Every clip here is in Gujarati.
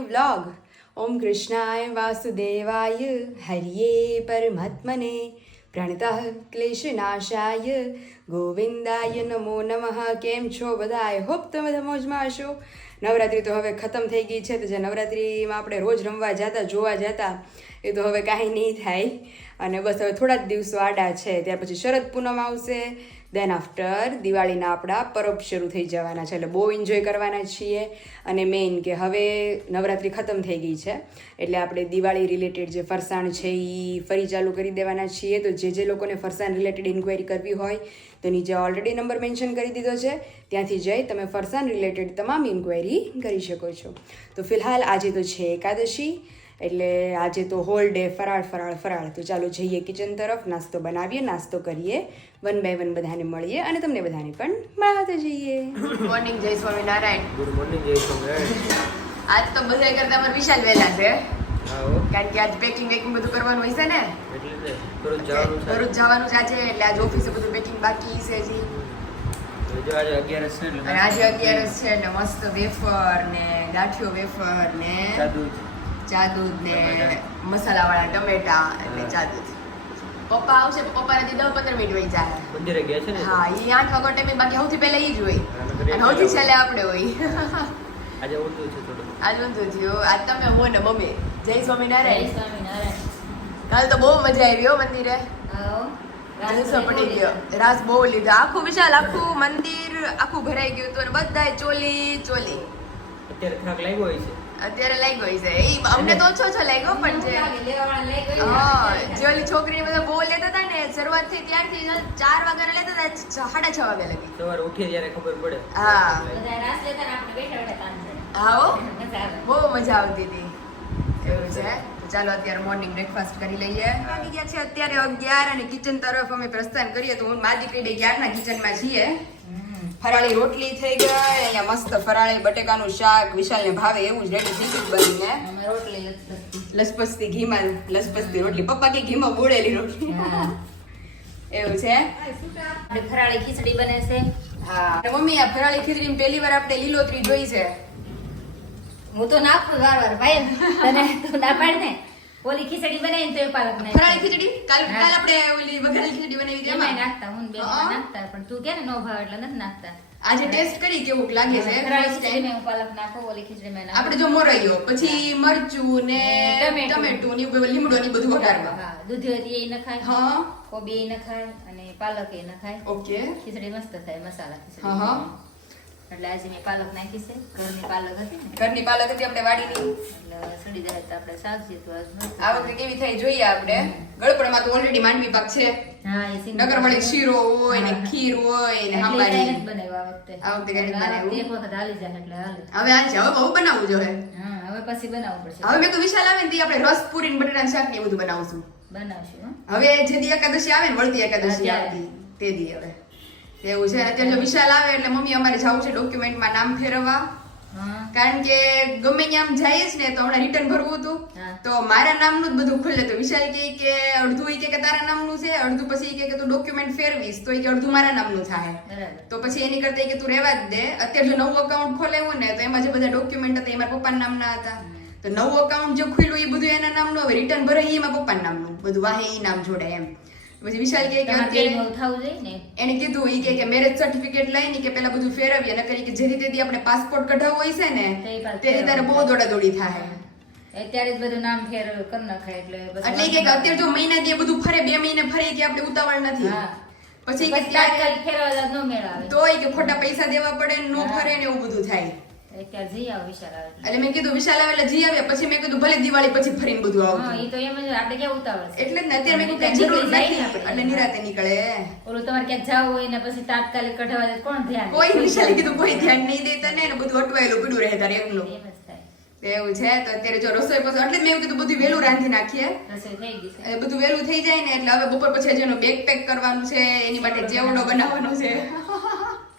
New vlog. ઓમ કૃષ્ણાય વાસુદેવાય હરિયે પરમાત્મને પ્રણતઃ ક્લેશનાશાય ગોવિંદાય નમો નમઃ. કેમ છો બધા? આઈ હોપ તમે બધા મોજમાં હશો. નવરાત્રિ તો હવે ખતમ થઈ ગઈ છે, તો જે નવરાત્રિમાં આપણે રોજ રમવા જતા જોવા જતા એ તો હવે કાંઈ નહીં થાય. અને બસ હવે થોડા જ દિવસો આડા છે, ત્યાર પછી શરદ પૂનમ આવશે, દેન આફ્ટર દિવાળીના આપણા પર્વ શરૂ થઈ જવાના છે, એટલે બહુ એન્જોય કરવાના છીએ. અને મેઇન કે હવે નવરાત્રિ ખતમ થઈ ગઈ છે એટલે આપણે દિવાળી રિલેટેડ જે ફરસાણ છે એ ફરી ચાલુ કરી દેવાના છીએ. તો જે લોકોને ફરસાણ રિલેટેડ ઇન્ક્વાયરી કરવી હોય તો નીચે ઓલરેડી નંબર મેન્શન કરી દીધો છે, ત્યાંથી જઈ તમે ફરસાણ રિલેટેડ તમામ ઇન્ક્વાયરી કરી શકો છો. તો ફિલહાલ આજે તો છે એકાદશી, એટલે આજે તો હોલ ડે ફરાળ. તો ચાલો જઈએ કિચન તરફ, નાસ્તો બનાવીએ, નાસ્તો કરીએ, વન બાય વન બધાને મળીએ અને તમને બધાને પણ મળાવતા જઈએ. ગુડ મોર્નિંગ, જય સ્વામિનારાયણ. ગુડ મોર્નિંગ, જય સ્વામિનારાયણ. આજ તો બધા કરતા અમારે વિશાલ વહેલા છે, કારણ કે આજ પેકિંગ બધું કરવાનું હોય છે ને, એટલે ભરૂચ જવાનું છે આજે, એટલે આજ ઓફિસે બધું પેકિંગ બાકી છે હજી. આજે 11 છે અને આજે 11 છે એટલે મસ્ત વેફર ને ગાંઠિયો વેફર ને ચા દૂધ ને મસાલાવાળા ટમેટા એટલે ચા દૂધ. પપ્પા આવશે, પપ્પા ને 10-15 મિનિટ વહી જાય. મંદિરે ગયા છે ને? હા, એ 8 વાગ્યા ટાઈમે, બાકી સૌથી પહેલા એ જ હોય અને સૌથી છેલ્લે આપણે હોય. આજે ઊંધું છે થોડું. આજ ઊંધું થયું. આજ તમે હો ને મમ્મી. જય સ્વામિનારાયણ. સ્વામિનારાયણ. કાલ તો બહુ મજા આવી હો મંદિરે. જલસો પડી ગયો. રાસ બહુ લીધા. આખું વિશાલ, આખું મંદિર આખું ભરાઈ ગયું હતું અને બધાય ચોલી. અત્યારે થાક લાગ્યો હોય છે. અત્યારે લાગ્યો છે. એ અમને તો ઓછો લાગ્યો, પણ જે ઓલી છોકરી બધા બહુ લેતા હતા ને, શરૂઆત થઈ ત્યારથી 4 વાગ્યા લેતા હતા, 6:30 વાગ્યા લગી. સવારે ઉઠીએ ત્યારે ખબર પડે. હા, બહુ મજા આવતી હતી. એવું છે. ચાલો અત્યારે મોર્નિંગ બ્રેકફાસ્ટ કરી લઈએ. વાગી ગયા છે અત્યારે 11 અને કિચન તરફ અમે પ્રસ્થાન કરીએ. તો હું મારી દીકરી બે 11ના કિચનમાં છીએ. ફરાળી રોટલી થઈ ગઈ, અહીંયા મસ્ત ફરાળી બટેકાનું શાક વિશાલને ભાવે એવું જ રેડી થઈ ગયું બનીને. લસપસથી ઘીમાં લસપસથી રોટલી, પપ્પા કે ઘીમાં બોળેલી રોટલી. એવું છે. ફરાળી ખીચડી બને છે. હા મમ્મી, આ ફરાળી ખીચડી પહેલી વાર આપણે લીલોતરી જોઈ છે. હું તો નાખું વાર ભાઈ, તને તું ના પાડ ને. ઓલી ખીચડી બનાવીને તો એ પાલક નાખ. ફરાળી ખીચડી કાલ આપણે ઓલી વઘારેલી ખીચડી બનાવી હતી એમાં એમાં નાખતા, હું બે નાખતા, પણ તું કે ને નો ભાવ એટલે નથી નાખતા. આજે ટેસ્ટ કરી કેવું લાગે છે. ફરાળી ખીચડીમાં હું પાલક નાખું, ઓલી ખીચડીમાં નાખું. આપણે જો મોરાયો પછી મરચું ને ટમેટું ને લીમડો ને બધું વઘારવા. હા, દૂધી એ નખાય, હા, કોબી એ નખાય અને પાલક એ નખાય. ઓકે. ખીચડી મસ્ત થાય, મસાલા ખીચડી. હા હા. એટલે આજે મેં પાલક નાખી છે. ઘરની પાલક હતી ને, ઘરની પાલક હતી આપણે વાડીની, એટલે સડી જાય તો આપણે શાકજી તો આજ મસ્ત. આ વખતે કેવી થાય જોઈએ આપણે. ગળપણમાં તો ઓલરેડી માંડવી પાક છે. હા, એ સિંગ નગર વળી શીરો હોય ને ખીર હોય ને હાંબારી. એટલે બનાવ્યું આ વખતે. આ વખતે કઈ બનાવ્યું. એક વખત હાલી જાય એટલે હાલે. હવે આ છે, હવે બહુ બનાવવું જોઈએ. હા, હવે પછી બનાવવું પડશે. હવે મેં તો વિશાલ આવે ને તે આપણે રસ પૂરી ને બટાટાનું શાક ને એ બધું બનાવશું. બનાવશું હો. હવે જે દી એકાદશી આવે ને, વળતી એકાદશી આવતી તે દી હવે એવું છે. અત્યારે જો વિશાલ આવે એટલે મમ્મી અમારે જવું છે ડોક્યુમેન્ટમાં નામ ફેરવવા, હા. કારણ કે ગમે ત્યાં જઈએ જ ને તો હમણાં રિટર્ન ભરવું હતું, હા. તો મારા નામનું જ બધું ખુલે. તો વિશાલ કે અડધું ઈ કે તારા નામનું છે, અડધું પછી કે તું ડોક્યુમેન્ટ ફેરવીશ તો ઈ કે અડધું મારા નામનું થાય. બરાબર. તો પછી એની કરતા કે તું રહેવા જ દે. અત્યારે જો નવું અકાઉન્ટ ખોલેવું ને તો એમાં જે બધા ડોક્યુમેન્ટ હતા એ મારા પપ્પાના નામના હતા. તો નવું અકાઉન્ટ જે ખુલ્યું એ બધું એના નામનું, હવે રિટર્ન ભરે એ એમાં પપ્પાના નામનું, બધું વાહે ઈ નામ જોડે એમ. પછી વિશાલ કે તમારે અત્યારે પેલું થવું જોઈએ ને. એને કીધું ઈ કે મેરેજ સર્ટિફિકેટ લઈને કે પેલા બધું ફેરવીએ, ન કરી કે જે રીતે આપણે પાસપોર્ટ કઢાવવો હોય છે ને તે રીતે તારે બહુ દોડાદોડી થાય. અત્યારે જ બધું નામ ફેર કરી નાખાય એટલે બસ. એટલે ઈ કે અત્યારે જો મહિના દી બધું ફરે, 2 મહિને ફરે કે આપણે ઉતાવળ નથી. હા. પછી કે તાત્કાલિક ફેરવા જ ન મેળ આવે. તોય કે ખોટા પૈસા દેવા પડે ને નો ફરે ને એવું બધું થાય. અત્યારે જઈ આવ વિશાલ આવે. એટલે મેં કીધું વિશાલ આવે એટલે જી આવે. પછી મેં કીધું ભલે દિવાળી પછી ફરીને બધું હા, આવતું. ઈ તો એમ જ આપણે ક્યાં ઉતાવળ છે. એટલે જ ને અત્યારે મેં કીધું કઈ જરૂર નથી, એટલે નિરાતે નીકળે. ઓલું તમારે ક્યાંક જાવું હોય ને પછી તાત્કાલિક કઢાવવા જાય, કોણ ધ્યાન? કોઈ વિશાલે કીધું કોઈ ધ્યાન નહીં દેતા ને બધું અટવાયેલું પીડું રહે તારે એમનું. એમ જ થાય. એવું છે. તો અત્યારે જો રસોઈ પછી એટલે મેં એવું કીધું બધું વહેલું રાંધી નાખીએ, રસોઈ થઈ ગઈ છે. એ બધું વહેલું થઈ જાય ને એટલે હવે બપોર પછી જેનો બેગ પેક કરવાનું છે, એની માટે ચેવડો બનાવવાનો છે.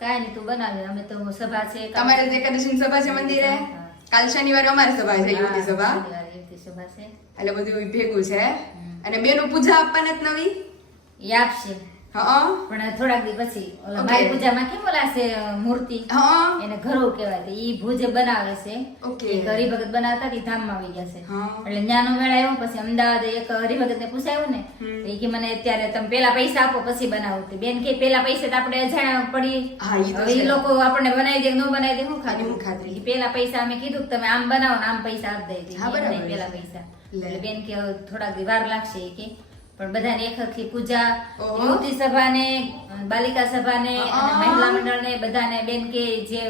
કાંઈ નહીં, તું બનાવે. અમે તો સભા છે. તમારે તો એકાદશી સભા છે મંદિરે. કાલ શનિવારે અમારી સભા છે, યુવતી સભા. શનિવારે યુવતી સભા છે. એટલે બધું ભેગું છે. અને બેનું પૂજા આપવાના જ નવી એ આપશે. હા પણ થોડાક દી પછી ઓલા Okay. મારી પૂજામાં કેમ ઓલા છે મૂર્તિ હા એને ઘરો કહેવાય તો ઈ ભુજે બનાવે છે Okay. એક હરિભગત બનાવતા હતી ધામમાં આવી ગયા છે હા. એટલે ન્યાનો મેળ આવ્યો પછી અમદાવાદ એક હરિભગત ને પૂછાયું ને તો ઈ કે મને અત્યારે તમે પેલા પૈસા આપો પછી બનાવો તે બેન કે પેલા પૈસા તો આપણે અજાણ્યા પડી હા, ઈ તો હવે ઈ છે. લોકો આપણને બનાવી દે કે ન બનાવી દે શું એની ખાધું શું ખાતરી? ઈ પેલા પૈસા અમે કીધું કે તમે આમ બનાવો ને આમ પૈસા આપી દઈ હા, બરાબર. પેલા પૈસા લે. એટલે બેન કે હવે થોડાક દી વાર લાગશે ઈ કે પણ બધાને એક હરખી પૂજા ઓહો. યુવતી સભાને બાલિકા સભાને અને હા. મહિલા મંડળને બધાને બેન કે જે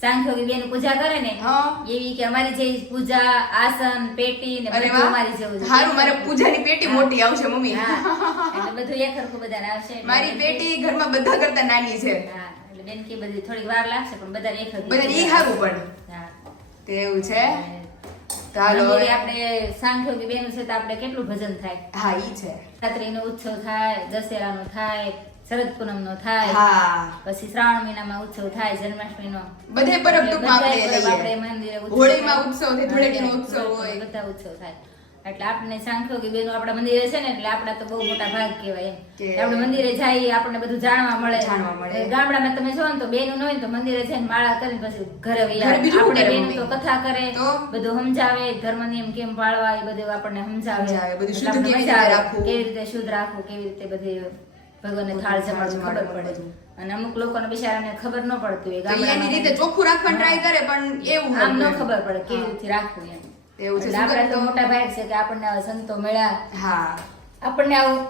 સાંખ્યોગી બેન પૂજા કરે ને હા. એવી કે અમારી જે પૂજા આસન પેટી ને અરે બધું વાહ અમારી જેવું જ. હારું મારે પૂજાની પેટી હા. મોટી આવશે મમ્મી હા એટલે બધું એક હરખું બધાને આવશે એટલે મારી બેન કે- પેટી ઘરમાં બધા કરતા નાની છે હા એટલે બેન કે બધી થોડી વાર લાગશે પણ બધાને એક હરખી બધાને ઈ પૂજા હારું પણ. હા તે એવું છે અને તો હાલો મંદિરે હવે. આપણે સાંખ્યોગી બેન છે તો આપણે કેટલું ભજન થાય હા ઈ છે નવરાત્રીનો ઉત્સવ થાય દશેરાનો થાય શરદ પૂનમનો થાય હા પછી શ્રાવણ મહિનામાં ઉત્સવ થાય જન્માષ્ટમીનો બધે પરબ એટલે ટૂંકમાં બધાય આપણે પરબ આપણે લઈએ. મંદિરે ઉત્સવ હોળીમાં થાય. ઉત્સવ થાય, ધૂળેટીનો હા, ઉત્સવ હોય. બધા ઉત્સવ થાય એટલે આપણે સાંખ્યોગી બેનો આપણા મંદિરે છે ને એટલે આપણા તો બહુ મોટા ભાગ કહેવાય એમ કે આપણે મંદિરે જઈએ આપણને બધું જાણવા મળે જાણવા મળે. ગામડામાં તમે જો ને તો બેનું ન હોય ને તો મંદિરે જઈને માળા કરીને પછી ઘરે વહી ઘરે આવે. બીજું શું આપણે કરે બેનું તો મમ્મી? કથા કરે તો? બધું સમજાવે ધર્મ નિયમ કેમ પાળવા એ બધું આપણને સમજાવે સમજાવે, બધું એટલે શુદ્ધ આપણને કેવી મજા રીતે આવે. રાખવું. કેવી રીતે શુદ્ધ રાખવું કેવી રીતે બધી ભગવાનને થાળ જમાડવું ખબર પડે બધું. અને અમુક લોકોને બિચારાને ખબર ન પડતી હોય તો ઈ એની રીતે ગામડામાં ચોખ્ખું રાખવાની ટ્રાય કરે પણ એવું આમ ન હોય. ખબર પડે કેવી હા. રીતે રાખવું એમ એવું છે. એટલે આપણે સુગંધ તો તો- મોટા ભાગ છે કે આપણને આવા સંતો મળ્યા હા આપણને આવું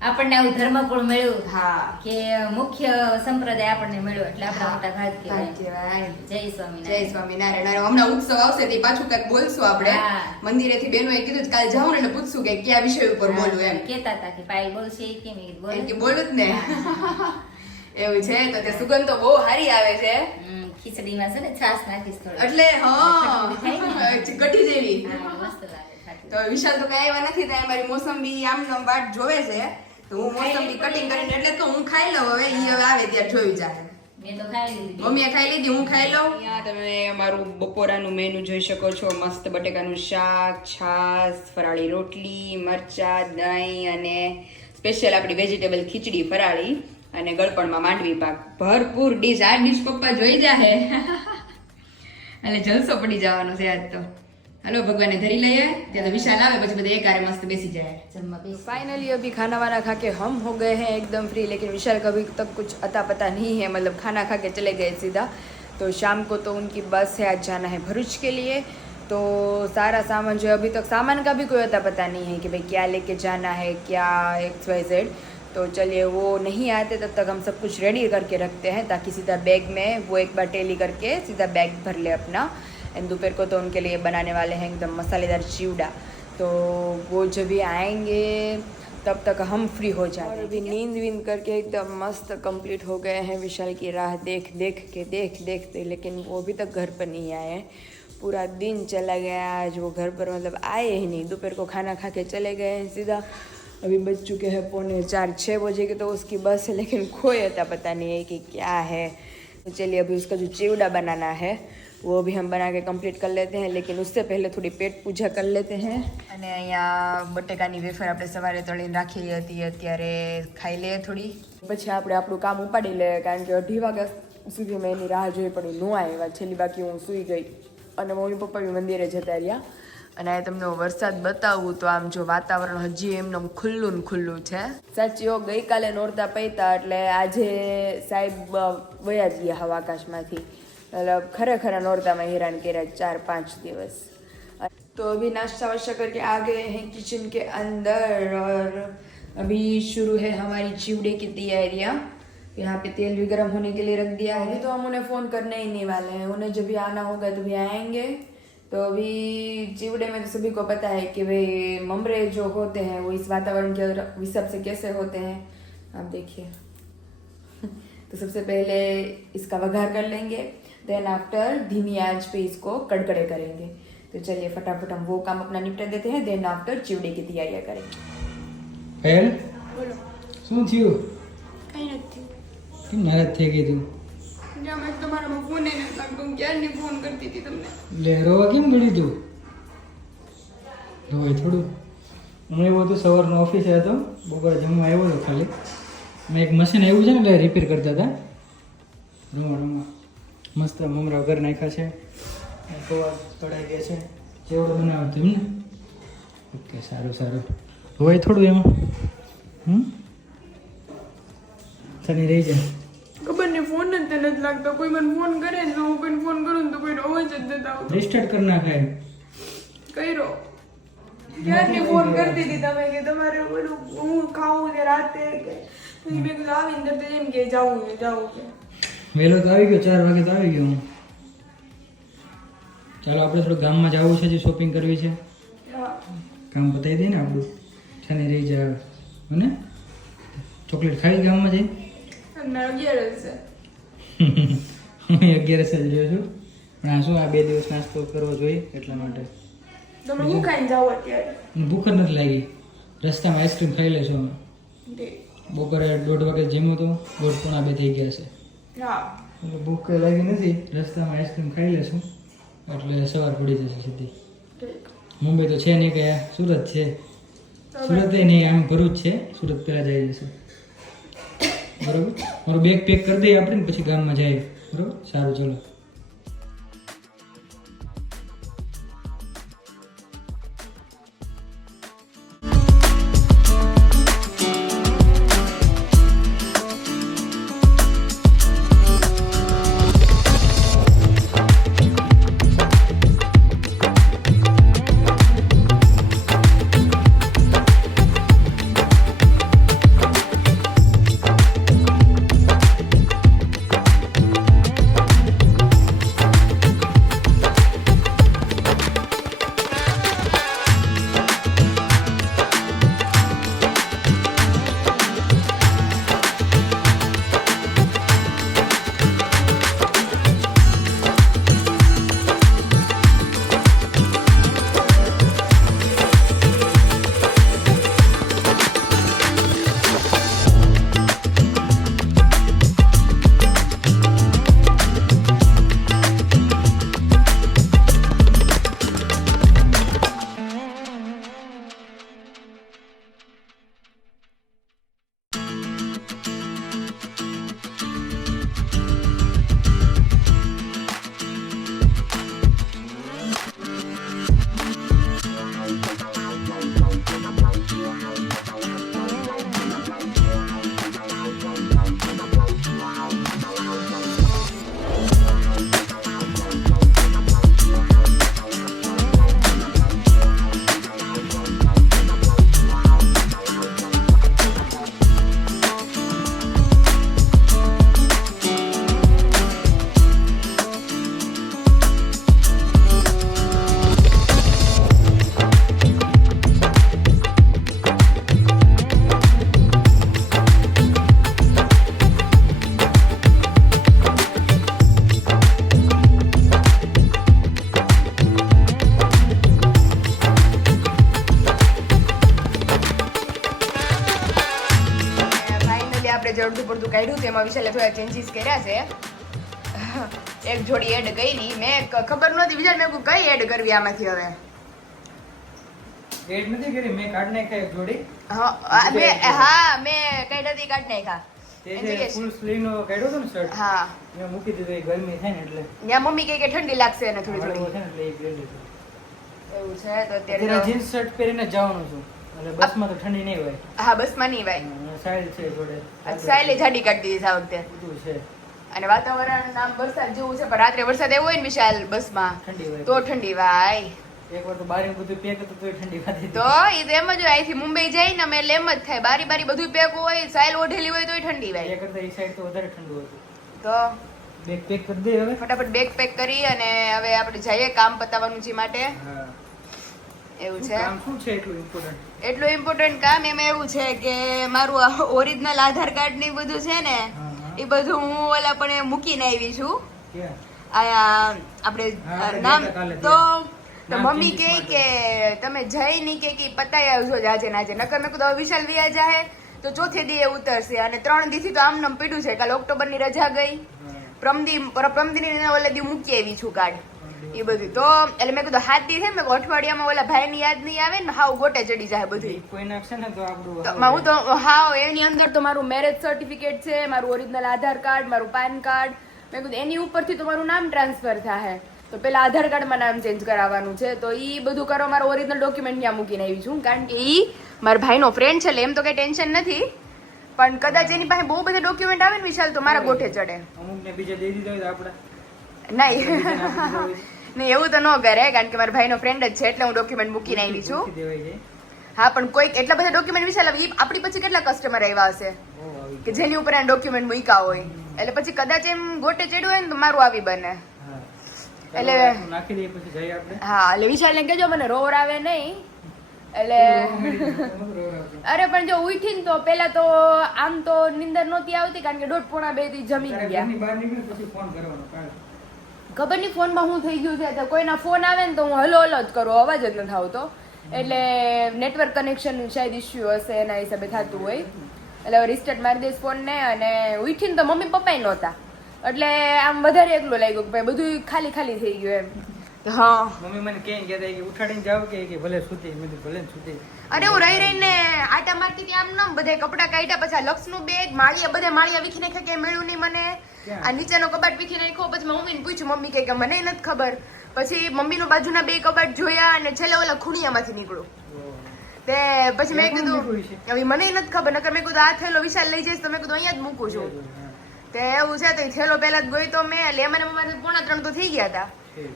આપણને આવું ધર્મકુળ મળ્યું હા કે મુખ્ય સંપ્રદાય આપણને મળ્યો એટલે આપણા મોટા ભાગ ભાગ કહેવાય કહેવાય. જય જય સ્વામિનારાયણ સ્વામિનારાયણ અરે હમણાં ઉત્સવ આવશે તે પાછું કઈક બોલશું આપણે હા. મંદિરેથી બેનોએ કીધું છે, કાલે જાઉં ને એટલે પૂછશું કે કયા વિષય ઉપર બોલવું એમ કેતા હતા કે પાયલ બોલશે ઈ કેમ ઈ બોલે એમ કે બોલું જ ને એવું છે તો તે સુગંધ તો બહુ સારી આવે છે ખીચડીમાં છે ને છાશ નાખીશ થોડી એટલે હા ખટું થાય કઢી જેવી હા, મસ્ત લાગે ખાટું. તો વિશાલ તો કઈ આવ્યા નથી ત્યાં મારી મોસંબી આમ વાટ જોવે છે તો હું મોસંબી કટિંગ કરીને એટલે તો હું ખાઈ લઉં હવે ઈ હવે આવે ત્યારે જોયું જાય મેં તો ખાઈ લીધી મમ્મીએ ખાઈ લીધી હું ખાઈ લઉં અહીંયા તમે અમારું બપોરાનું મેનુ જોઈ શકો છો મસ્ત બટેકાનું શાક છાશ ફરાળી રોટલી મરચા દહીં અને સ્પેશિયલ આપણી વેજીટેબલ ખીચડી ફરાળી અને ગળપણમાં માંડવી પાક ભરપૂર ડીશ આ ડીશ પપ્પા જોઈ જાહે એટલે જલસો પડી જવાનો છે આજ તો हेलो भगवान ने धरी लिए ત્યાં તો વિશાલ આવે પછી બધા એક હારે મસ્ત બેસી જાય જમવા બેસી. फाइनली अभी खाना वाना खा के हम हो गए हैं एकदम फ्री लेकिन विशाल का अभी तक कुछ अता पता नहीं है मतलब खाना खा के चले गए सीधा तो शाम को तो उनकी बस है आज जाना है भरूच के लिए तो सारा सामान जो है अभी तक सामान का भी कोई अता पता नहीं है कि भाई क्या लेके जाना है क्या XYZ तो चलिए वो नहीं आते तब तक हम सब कुछ रेडी करके रखते हैं ताकि सीधा बैग में वो एक बार टेली करके सीधा बैग भर ले अपना एंड दोपहर को तो उनके लिए बनाने वाले हैं एकदम मसालेदार चिवड़ा तो वो जब भी आएंगे तब तक हम फ्री हो जाते हैं और अभी नींद वींद करके एकदम मस्त कंप्लीट हो गए हैं विशाल की राह देख देखते लेकिन वो अभी तक घर पर नहीं आए हैं पूरा दिन चला गया आज वो घर पर मतलब आए ही नहीं दोपहर को खाना खा के चले गए हैं सीधा अभी बज चुके हैं 4:45 बजे के तो उसकी बस है लेकिन कोई अता पता नहीं है कि क्या है तो चलिए अभी उसका जो चिवड़ा बनाना है वो भी हम बना के कंप्लीट कर लेते हैं लेकिन उससे पहले थोड़ी पेट पूजा कर लेते हैं અને અહીંયા બટેકાની વેફર આપણે સવારે તળીને રાખેલી હતી અત્યારે ખાઈ લઈએ થોડી પછી આપણે આપણું કામ ઉપાડી લઈએ કારણ કે 2:30 વાગ્યા સુધી મેં એની રાહ જોઈ પડી ન આવ્યા છેલ્લી બાકી હું સૂઈ ગઈ અને મમ્મી પપ્પા બી મંદિરે જતા રહ્યા અને આ તમને વરસાદ બતાવું તો આમ જો વાતાવરણ હજી એમનેમ ખુલ્લું ને ખુલ્લું છે સાચીઓ ગઈકાલે નોરતા પૈતા એટલે આજે સાહેબ વયા જ ગયા હવા આકાશમાંથી मतलब खरेखर नौरता में हैरान किया 4-5 दिवस तो अभी नाश्ता वाश्ता करके आ गए हैं किचन के अंदर और अभी शुरू है हमारी चिवड़े की तैयारियाँ यहाँ पे तेल भी गर्म होने के लिए रख दिया है अभी तो हम उन्हें फ़ोन करने ही नहीं वाले हैं उन्हें जब भी आना होगा तो भी आएंगे तो अभी चिवड़े में तो सभी को पता है कि भाई ममरे जो होते हैं वो इस वातावरण के हिसाब से कैसे होते हैं आप देखिए तो सबसे पहले इसका वघार कर लेंगे देन आफ्टर धीमी आंच पे इसको कड़कड़े करेंगे तो चलिए फटाफट हम वो काम अपना निपटा देते हैं देन आफ्टर चिवड़े की तैयारियां करेंगे પહેલ बोलो શું થયું कहीं नहीं કેમ નારાજ થઈ ગઈ તું जब मैं तुम्हारा फोन नहीं लगता तुम क्या नहीं फोन करती थी तुमने લે રોવા કેમ મળી તું રોવાય થોડું હું એવું હતું સવારનો ઓફિસે હતો, બપોરે જમવા આવ્યો હતો ખાલી. મેં એક મશીન આવ્યું છે ને એટલે રિપેર કરતા હતા. રૂમમાં મસ્ત મમરા વગર નાખ્યા છે, પૌવા તળાઈ ગયા છે, જેવડો બનાવો તેમ ને. ઓકે, સારું સારું. હોય થોડું એમાં તને રહી જાય. ખબર નહીં ફોન જ તે નથી લાગતો. કોઈ મને ફોન કરે ને તો હું કોઈને ફોન કરું ને તો કોઈ અવાજ જ નથી આવતો. રિસ્ટાર્ટ કરી નાખાય. કર્યો ક્યારની ફોન કરતી હતી તમે કે તમારે બધું હું ખાવું છે રાતે કે પછી મેં કીધું આવીને તરત એમ કે જાવું કે વહેલો તો આવી ગયો, 4 વાગે તો આવી ગયો હું. ચાલો આપણે થોડું ગામમાં જવું છે, જે શોપિંગ કરવી છે. હા કામ પતાવી દઈએ ને આપણું, છે ને રહી જાય મને. ચોકલેટ ખાવી ગામમાં જઈ? અને 11 છે. હું 11 જ રહ્યો છું, પણ આ શું આ 2 દિવસ નાસ્તો કરવો જોઈએ એટલા માટે. તમે હું ખાઈને જાઓ અત્યારે? મને ભૂખ જ નથી લાગી. રસ્તામાં આઈસ્ક્રીમ ખાઈ લેશું અમે. બપોરે 1:30 વાગે જમ્યો તો 1:30 2 થઈ ગયા છે. હા એટલે ભૂખ કંઈ લાગી નથી. રસ્તામાં આઈસ્ક્રીમ ખાઈ લેશું એટલે સવાર પડી જશે સીધી. મુંબઈ તો છે નહીં કે સુરત છે. સુરત નહીં, આમ ભરૂચ છે. સુરત પહેલાં જઈ જશે. બરોબર, મારું બેગ પેક કરી દઈએ આપણે ને પછી ગામમાં જાય. બરોબર, સારું ચલો. આપણે જે અડધું પડધું કાઢ્યું તેમાં વિશાલે થોડા ચેન્જીસ કર્યા છે. એક જોડી એડ કરી. મેં ખબર નહોતી વિશાલ, મેં કઈ એડ કરવી આમાંથી હવે. એડ નથી કરી, મેં કાઢ નાખ્યા એક જોડી. મેં કઈ નથી કાઢ નાખ્યા. તે જે ફૂલ સ્લીવ નો કાઢ્યો હતો ને શર્ટ, હા મેં મૂકી દીધો. એ ગરમી થાય ને એટલે ત્યાં મમ્મી કહે કે ઠંડી લાગશે ને થોડી હળવો થોડી છે ને એટલે એ પહેરી લીધો. એવું છે. તો અત્યારે અત્યારે જીન્સ શર્ટ પહેરીને જ જવાનું છું, એટલે બસમાં તો ઠંડી નહીં હોય. હા બસમાં નહીં ભાઈ. સાઈલ છે જોડે, સાયલે જાડી કાઢી દીધી આ વખતે. બધું છે. અને વાતાવરણ આમ વરસાદ જેવું છે, પણ રાત્રે વરસાદ એવો હોય ને વિશાલ બસમાં ઠંડી હોય તો ઠંડી વાય. એકવાર તો બારી બધું પેક હતું તોય ઠંડી વાતી તો એ તો એમ જ હોય. અહીંથી મુંબઈ જાય ને અમે એટલે એમ જ થાય, બારી બારી બધું પેક હોય, સાયલ ઓઢેલી હોય તોય ઠંડી વાય. એ કરતા એ સાઈડ તો વધારે ઠંડુ હતું. તો બેગ પેક કરી દે હવે. ફટાફટ બેગ પેક કરી અને હવે આપણે જઈએ કામ પતાવવાનું છે માટે. હા, એવું છે. કામ શું છે એટલું ઇમ્પોર્ટન્ટ? એટલું ઇમ્પોર્ટન્ટ કામ એમાં એવું છે કે મારું ઓરિજિનલ આધાર કાર્ડ ને બધું છે ને, એ બધું હું ઓલા પણ મૂકીને આવી છું ક્યાં? આયા આપણે હા, આપણે નામ. ગયા કાલે તો નામ મમ્મી changes કહે કે તમે જઈ નહીં કે પતાઈ આવજો આજે ને આજે, નકર મેં કીધું હવે વિશાલ વ્યા જાહે તો ચોથે દીએ ઉતરશે. અને 3 દીથી તો આમ નામ પડ્યું છે. કાલે ઓક્ટોબર ની રજા ગઈ, પ્રમદી ની ઓલે દી મૂકી આવી છું કાર્ડ. એ બધું તો એટલે મેં કીધું હાથ દી છે મેં કીધું અઠવાડિયામાં ઓલા ભાઈની યાદ નહીં આવે ને હાવ ગોટે ચડી જાય બધું કોઈ નાખશે ને તો આપણું તો હું તો હાવ એની અંદર તો મારું મેરેજ સર્ટિફિકેટ છે, મારું ઓરિજિનલ આધાર કાર્ડ, મારું પાન કાર્ડ, મેં કીધું એની ઉપરથી તો મારું નામ ટ્રાન્સફર થાય તો પેલા આધાર કાર્ડમાં નામ ચેન્જ કરાવવાનું છે તો ઈ બધું કરવા મારું ઓરિજિનલ ડોક્યુમેન્ટ ત્યાં મૂકીને આવી છું કારણ કે ઈ મારા ભાઈનો ફ્રેન્ડ છે એટલે એમ તો કઈ ટેન્શન નથી પણ કદાચ એની પાસે બહુ બધા ડોક્યુમેન્ટ આવે ને વિશાલ તો મારા ગોઠે ચડે. અમુકને બીજા દઈ દીધા હોય તો આપણે નહીં નહીં એવું તો ન કરે કારણ કે મારા ભાઈનો ફ્રેન્ડ જ છે એટલે હું ડોક્યુમેન્ટ મૂકીને આવી છું. મૂકી દેવાય જાય. હા પણ કોઈ એટલા બધા ડોક્યુમેન્ટ વિશાલ ઈ આપણી પછી કેટલા કસ્ટમર આવ્યા હશે બહુ આવી કે જેની ઉપર આ ડોક્યુમેન્ટ મૂક્યા હોય એટલે પછી કદાચ એમ ગોટે ચડ્યું હોય ને તો મારું આવી બને. હા એટલે નાખી દઈએ પછી જઈએ આપણે હા એટલે વિશાલને કહેજો મને રોર આવે નહીં એટલે અરે પણ જો ઉઠીને તો પેલા તો આમ તો નીંદર નહોતી આવતી કારણ કે 1:30-2 થી જમી ગયા. ઘરની બહાર નીકળે પછી ફોન કરવાનો કાલ. ખબર નહીં ફોનમાં શું થઈ ગયું છે તો કોઈના ફોન આવે ને તો હું હલો હલો જ કરું અવાજ જ નથી આવતો એટલે નેટવર્ક કનેક્શન શાયદ ઇસ્યુ હશે એના હિસાબે થતું હોય એટલે હવે રિસ્ટાર્ટ મારી દઈશ ફોનને અને ઉઠીને તો મમ્મી પપ્પાય નહોતા એટલે આમ વધારે એકલું લાગ્યું કે ભાઈ બધું ખાલી ખાલી થઈ ગયું એમ. હા મમ્મી મને કેમ કહેતા કે ઉઠાડીને જાવ કે ભલે સુતી મેં કીધું ભલે ને સુતી. અરે હું રહી રહીને આટા મારતી હતી આમ નામ બધા કપડા કાઢ્યા પછી આ લક્ષનું બેગ માળિયા વીખી નાખ્યા કે મળ્યું નહીં મને આ નીચેનો કબાટ વીખી નાખ્યો પછી મમ્મીને પૂછ્યું મમ્મી કે મને નથી ખબર પછી મમ્મીનો બાજુના બે કબાટ જોયા અને છેલ્લે ઓલા ખૂણિયામાંથી નીકળ્યું તે પછી મેં કીધું હવે મને નથી ખબર નકર મેં કીધું આ થેલો વિશાલ લઈ જઈશ તો મેં કીધું અહીંયા જ મૂકું છું તે એવું છે તો થેલો પહેલા જ ગઈ તો મેં એટલે મને 2:45 તો થઈ ગયા હતા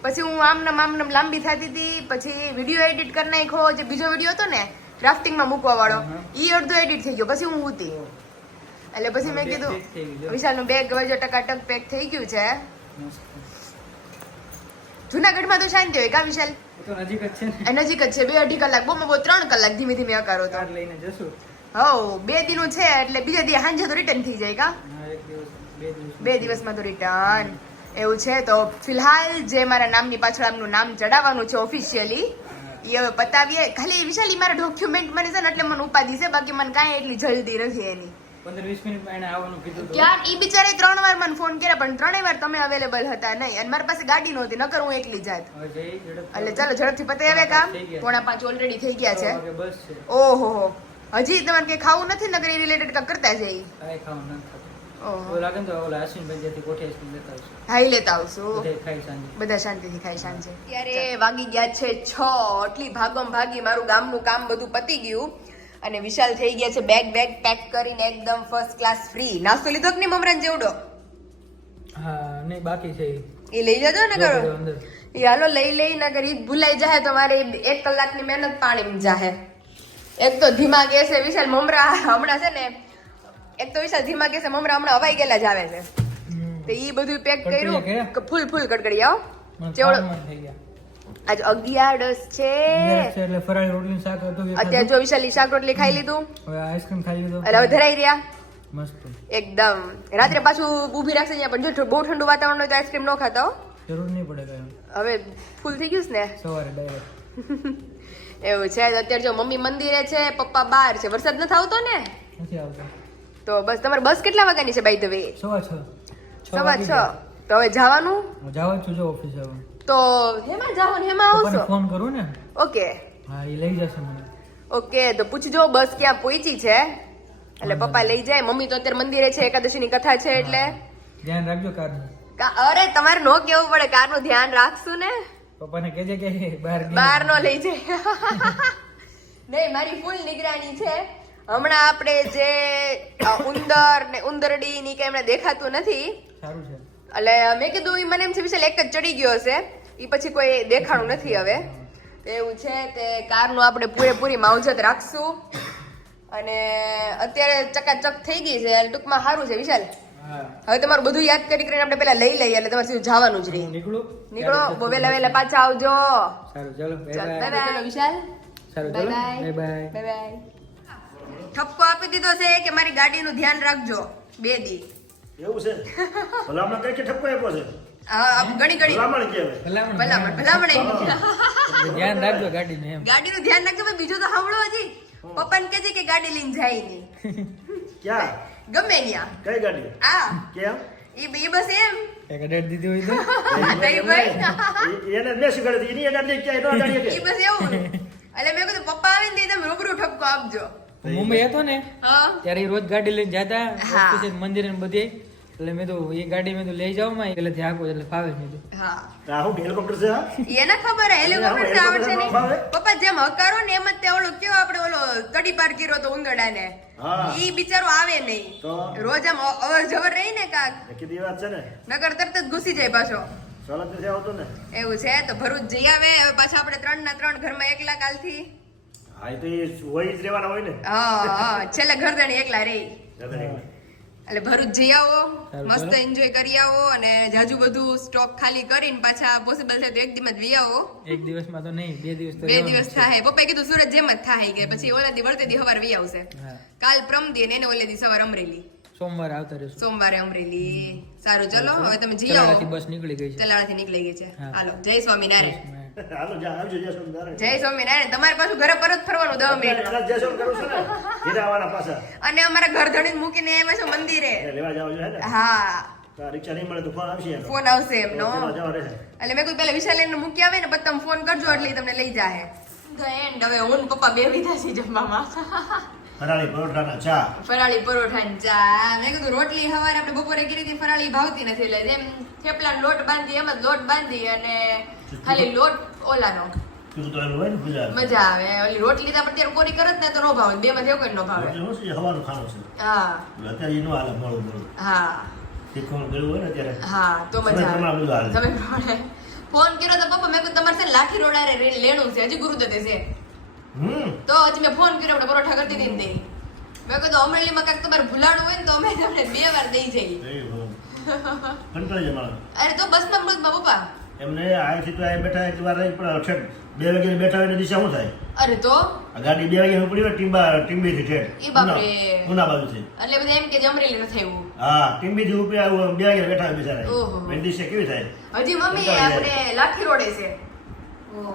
પછી હું આમનામ લાંબી થતી હતી પછી વિડીયો એડિટ કરી નાખ્યો જે બીજો વિડીયો હતો ને ક્રાફ્ટિંગમાં મૂકવા વાળો ઈ અડધો એડિટ થઈ ગયો પછી હું હતી એટલે પછી મેં કીધું વિશાલનું બેગ હવે જો ટકાટક પેક થઈ ગયું છે. જુનાગઢમાં તો શાંતિ હોય કા વિશાલ તો નજીક જ છે ને નજીક જ છે 2-2.5 કલાક બહુ 3 કલાક ધીમે ધીમે અકારો તો કાર લઈને જશું. હો 2 દિનનું છે એટલે બીજા દિવસ સાંજે તો રિટર્ન થઈ જાય કા હા એક દિવસ 2 દિવસમાં તો રિટર્ન એવું છે તો ફિલહાલ જે મારા નામની પાછળ આમનું નામ ચડાવવાનું છે ઓફિશિયલી એ હવે પતાવીએ ખાલી વિશાલી મારા ડોક્યુમેન્ટ મને છે ને એટલે મને ઉપાધિ છે બાકી મને કાંઈ એટલી જલ્દી નથી એની 15-20 મિનિટમાં એને આવવાનું કીધું તો ક્યાં ઈ બિચારે 3 વાર મને ફોન કર્યા પણ 3 વાર તમે અવેલેબલ હતા નહીં અને મારી પાસે ગાડી નહોતી નકર હું એકલી જાત હવે જઈ ઝડપ એટલે ચાલો ઝડપથી પતાવી આવે કામ 4:45 ઓલરેડી થઈ ગયા છે. બસ છે ઓહો હજી તમારે કઈ ખાવું નથી નકર એ રિલેટેડ કાંઈક કરતા જઈ કાંઈ ખાવાનું નથી ખાતું. ઓહો એવું લાગે ને તો ઓલા અશ્વિનભાઈ જ્યાંથી કોઠી આઈસ્ક્રીમ લેતા આવશું. હાઈ લેતા આવશું બધે ખાઈ સાંજે. બધા શાંતિથી ખાઈ સાંજે. ત્યારે વાગી ગયા છે 6 એટલી ભાગમ ભાગી મારું ગામનું કામ બધું પતી ગયું અને વિશાલ થઈ ગયા છે બેગ પેક કરીને એકદમ ફર્સ્ટ ક્લાસ ફ્રી. નાસ્તો લીધો કે નહીં મમરાન જેવડો? હા નહીં બાકી છે એ લઈ જજો ને કરો અંદર. એ હાલો લઈ નગર ઈ ભૂલાઈ જાય તો મારે 1 કલાકની મહેનત પાણીમાં જાહે. એક તો ધીમા ગેસે વિશાલ મમરા હમણાં છે ને એક તો વિશાલ ધીમા ગેસે મમરા હમણાં હવાઈ ગયેલા જ આવે છે તો ઈ બધું પેક કર્યું ફૂલ કડકડી આવો ચેવડો ખાવાનું થઈ ગયા. આજ 11 છે એટલે ફરાળી રોટલીનું શાક હતું એ અત્યારે જો વિશાલ ઈ શાક રોટલી ખાઈ લીધું હવે આઈસ્ક્રીમ ખાઈ લીધો એટલે હવે ધરાઈ રહ્યા મસ્ત. એકદમ રાત્રે પાછું ઊભી રાખશે ત્યાં પણ જો બહુ ઠંડુ વાતાવરણ હોય તો આઈસ્ક્રીમ ન ખાતા હો જરૂર નહીં પડે કાંઈ. હવે ફૂલ થઈ ગયું છે ને સવારે ડાયરેક્ટ એવું છે અત્યારે જો મમ્મી મંદિરે છે પપ્પા બહાર છે વરસાદ નથી આવતો ને નથી આવતો. તો બસ તમારે બસ કેટલા વાગ્યાની છે બાય ધ વે? 6:15 તો હવે જવાનું હું જાવ છું જો ઓફિસ હવે. તો હેમાં જવાનું હેમાં પપ્પાને આવશો? ફોન કરું ને. ઓકે હા એ લઈ જશે મને. ઓકે તો પૂછજો બસ ક્યાં પહોંચી છે એટલે પપ્પા લઈ જાય. મમ્મી તો અત્યારે મંદિરે છે એકાદશીની કથા છે એટલે ધ્યાન રાખજો કારનું. અરે તમારે નો કેવું પડે કારનું ધ્યાન રાખશું ને પપ્પાને કહેજે કે બહાર નો લઈ જાય નહીં મારી ફૂલ નિગરાની છે. હમણાં આપણે જે ઉંદર ને ઉંદરડી ની કઈ હમણાં દેખાતું નથી સારું છે. એટલે મેં કીધું ઈ મને એમ છે વિશાલ એક જ ચડી ગયો હશે ઈ પછી કોઈ દેખાણું નથી હવે એવું છે તે કારનું આપણે પૂરેપૂરી માવજત રાખશું અને અત્યારે ચકાચક થઈ ગઈ છે એટલે ટૂંકમાં સારું છે વિશાલ. હા હવે તમારું બધું યાદ કરીને આપણે પેલા લઈ લઈએ એટલે તમારે સીધું જવાનું જ રહી. નીકળો બહુ વહેલા પાછા આવજો. સારું ચલો બાય બાય વિશાલ. સારું બાય ચલો બાય બાય બાય બાય. ઠપકો આપી દીધો છે કે મારી ગાડીનું ધ્યાન રાખજો 2 દી. એવું છે ભલામણ કઈ કે ઠપકો આપ્યો છે હા ઘણી ભલામણ કહેવાય ભલામણ ધ્યાન રાખજો ગાડીને એમ. ગાડીનું ધ્યાન રાખજો ભાઈ બીજું તો સાંભળો હજી પપ્પાને કહેજે કે ગાડી લઈને જાય નહીં ક્યાં ગમે ત્યાં કઈ ગાડી આ કેમ ઈ બસ એમ કઈક અડાડ દીધી હોય તો નહીં ભાઈ એને મેં શીખવાડી હતી, એની અડાડી ક્યાંય ન અડાડીએ કે. ઈ બસ એવું એટલે મેં કીધું પપ્પા આવે ને તે તમે રૂબરૂ ઠપકો આપજો. મુંબઈ હતો ને હા ત્યારે ઈ રોજ ગાડી લઈને જતા હા. ઓફિસે મંદિરે ને બધે, એટલે મેં તો એ ગાડી મેં તો લઈ જાવ માં એટલે ત્યાં આખો એટલે ફાવે મેં તો. હા આ શું હેલિકોપ્ટર છે આ? એને ખબર હે હેલિકોપ્ટર થી આવડશે હેલિકોપ્ટર માં નહીં પપ્પા જેમ હકારો ને એમ જ તે ઓલો કેવો આપણે ઓલો તડી પાર કર્યો તો ઉંદરડાને હા. ઈ બિચારો આવે નહીં તો? રોજ આમ અવર જવર રહી ને કાક એ કીધી વાત છે ને, નકર તરત જ ઘૂસી જાય પાછો. સોલંકી નથી આવતો ને. એવું છે તો ભરૂચ જઈ આવે હવે પાછા આપણે 3 ના 3 ઘરમાં એકલા કાલથી. હા, એ તો એ હોય જ રહેવાના હોય ને. હા છેલ્લે ઘરધણી એકલા રહી દાદા એકલા. એટલે ભરૂચ જઈ આવો સારું, મસ્ત ચાલો. એન્જોય કરી આવો અને જાજુ બધું સ્ટોક ખાલી કરીને પાછા પોસિબલ થાય તો એક દિવસ વી આવો. એક દિવસમાં તો નહીં, 2 દિવસ તો 2 રહેવાનું દિવસ જ છે. થાય પપ્પાએ કીધું સુરત જેમ જ થાય કે પછી ઓલા દી વળતે દી સવાર વી આવશે. હા. કાલ પ્રમદી અને એને ઓલે દી સવાર અમરેલી સોમવારે આવતા રહેશું. સોમવારે અમરેલી. સારું ચલો હવે તમે જઈ આવો. ચલાળાથી બસ નીકળી ગઈ છે. ચલાળાથી નીકળી ગઈ છે હા. હાલો જય સ્વામિનારાયણ. હાલો, જા, આવજો, જય સ્વામિનારાયણ. જય સ્વામિનારાયણ. તમારે પાછું ઘરે પરત ફરવાનું 10 મિનિટ કદાચ જય સ્વામી કરું છું ને, ઘેરે આવવાના પાછા. અને અમારા ઘરધણી મૂકીને એમ છો મંદિરે. એને લેવા જાવ જોઈએ ને. હા તો આ રિક્ષા નહીં મળે તો ફોન આવશે એનો. ફોન આવશે એમનો. જવા જવા રહેશે. એટલે મેં કોઈ પેલા વિશાલ એને મૂકી આવે ને પછી તમે ફોન કરજો એટલે ઈ તમને લઈ જાહે. તો એન્ડ હવે હું ને પપ્પા બે વિધા છે જમવામાં. ફરાળી પરોઠાના ચા. ફરાળી પરોઠા ને ચા. મેં કીધું રોટલી સવારે આપણે બપોરે કરી હતી ફરાળી ભાવતી નથી એટલે જેમ થેપલાનો લોટ બાંધી એમ જ લોટ બાંધી અને ખાલી લોટ ઓલાનો કીધું તો એનું હોય ને મજા આવે. મજા આવે. ઓલી રોટલી તો આપણે ત્યારે કોરી કરત ને તો નો ભાવે બે માં એવું કઈ નો ભાવે. એટલે શું છે, હવાનું ખાવાનું છે. હા અત્યારે એનું હાલે મોડું મોડું. હા તીખું ગળ્યું હોય ને ત્યારે. હા તો મજા સમય પ્રમાણે બધું આવે. હાલે. તમે પ્રમાણે ફોન કર્યો તો પપ્પા મેં કીધું તમારે છે ને લાઠી રોડારે લેણું છે હજી ગુરુદત્તે છે તો હજી મેં ફોન કર્યો આપણે પરોઠા કરતી હતી ને તે. મેં કીધું અમરેલીમાં કાંઈક તમારે ભૂલાણું હોય ને તો અમે તમને 2 વાર દઈ જઈએ. એ ભગવાન. કંટાળી જાય માણસ. અરે તો બસમાં મૃતમાં પપ્પા. એમને અહીંથી તો અહીં બેઠા એક વાર રહી પણ ઠેઠ 2 વાગે બેઠા હોય ને દિશા શું થાય? અરે તો આ ગાડી 2 વાગે ઉપડી હોય ટીમ્બીથી ઠેઠ. ઈ બાપરે. ઉના બાજુથી. એટલે બધા એમ કે જે અમરેલી નથી આવ્યું. હા, ટીમ્બીથી ઉપડી આવ્યું 2 વાગે બેઠા હોય બિચારા. ઓહો. એની દિશા કેવી થાય? હજી મમ્મી કંટાળી આપણે લાઠી રોડે છે. ઓહો.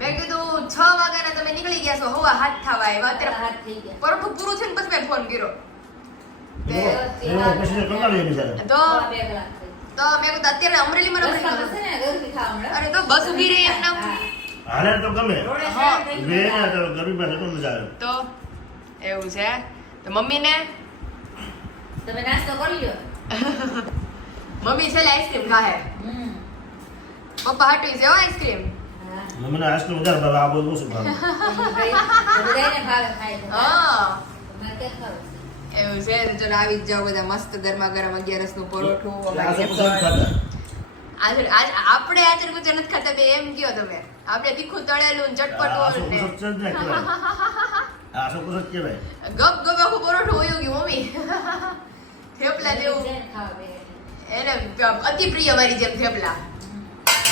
મેં કીધું 6 વાગ્યાના તમે નીકળી ગયા છો હવા 7 થવા આવ્યા અત્યારે હાથ થઈ ગયા. પરોઠું પૂરું છે ને પછી મેં ફોન કર્યો એવો પછી કંટાળી જાય બિચારા. તો 2 કલાક થઈ. તો મેં કીધું અત્યારે અમરેલીમાં નથી રસ્તા પર છે ને ગરમી ખાવા મળે. અરે તો બસ ઊભી રહી એમ નામ હાલે તો ગમે. રોડે હા. સાઈડ થઈ વે ગયા. ને તો ગરમી પાસે તો મજા આવે. તો એવું છે તો મમ્મીને તમે નાસ્તો કરી લ્યો. મમ્મી છે આઈસ્ક્રીમ ખાહે હમ. પપ્પા હાટવી છે હો આઈસ્ક્રીમ હા. મને આઈસ્ક્રીમ વધારે ભાવે, આ બધું ઓછું ભાવે. બધાયને ભાવે ખાય છે. હા તમારે ક્યાં ખાવું છે? એવું છે તો ચલો આવી જ જાઓ બધા મસ્ત ગરમા ગરમ 11 નું પરોઠું આ અમારી શું પસંદ ખાતા? આપણે આચર કુચર નથી ખાતા બે એમ કયો તમે આપણે તીખું તળેલું ને આ ચટપટું શું ને પસંદ જ ના કહેવાય. આ શું પસંદ કહેવાય? ગપ ગપ આખું પરોઠું હોય ગયું મમ્મી થેપલા જેવું જેને ખાવા બે. એને અતિ પ્રિય મારી જેમ થેપલા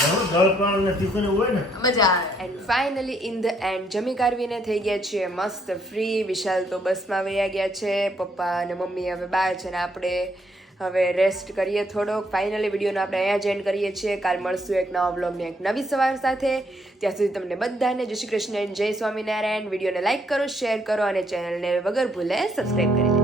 એવું ગળ પણ ને તીખું ને એવું હોય ને. મજા આવે and finally in the and જમી કારવીને થઈ ગયા છીએ મસ્ત ફ્રી. વિશાલ તો બસમાં વયા ગયા છે, પપ્પા અને મમ્મી હવે બહાર છે ને આપણે હવે રેસ્ટ કરીએ થોડોક. ફાઇનલી વિડીયોને આપણે અહીંયા જ એન્ડ કરીએ છીએ. કાલ મળશું એક નવા બ્લોગને એક નવી સવાર સાથે. ત્યાં સુધી તમને બધાને જય શ્રી કૃષ્ણ, જય સ્વામિનારાયણ. વિડીયોને લાઇક કરો, શેર કરો અને ચેનલને વગર ભૂલે સબસ્ક્રાઈબ કરી લેજો.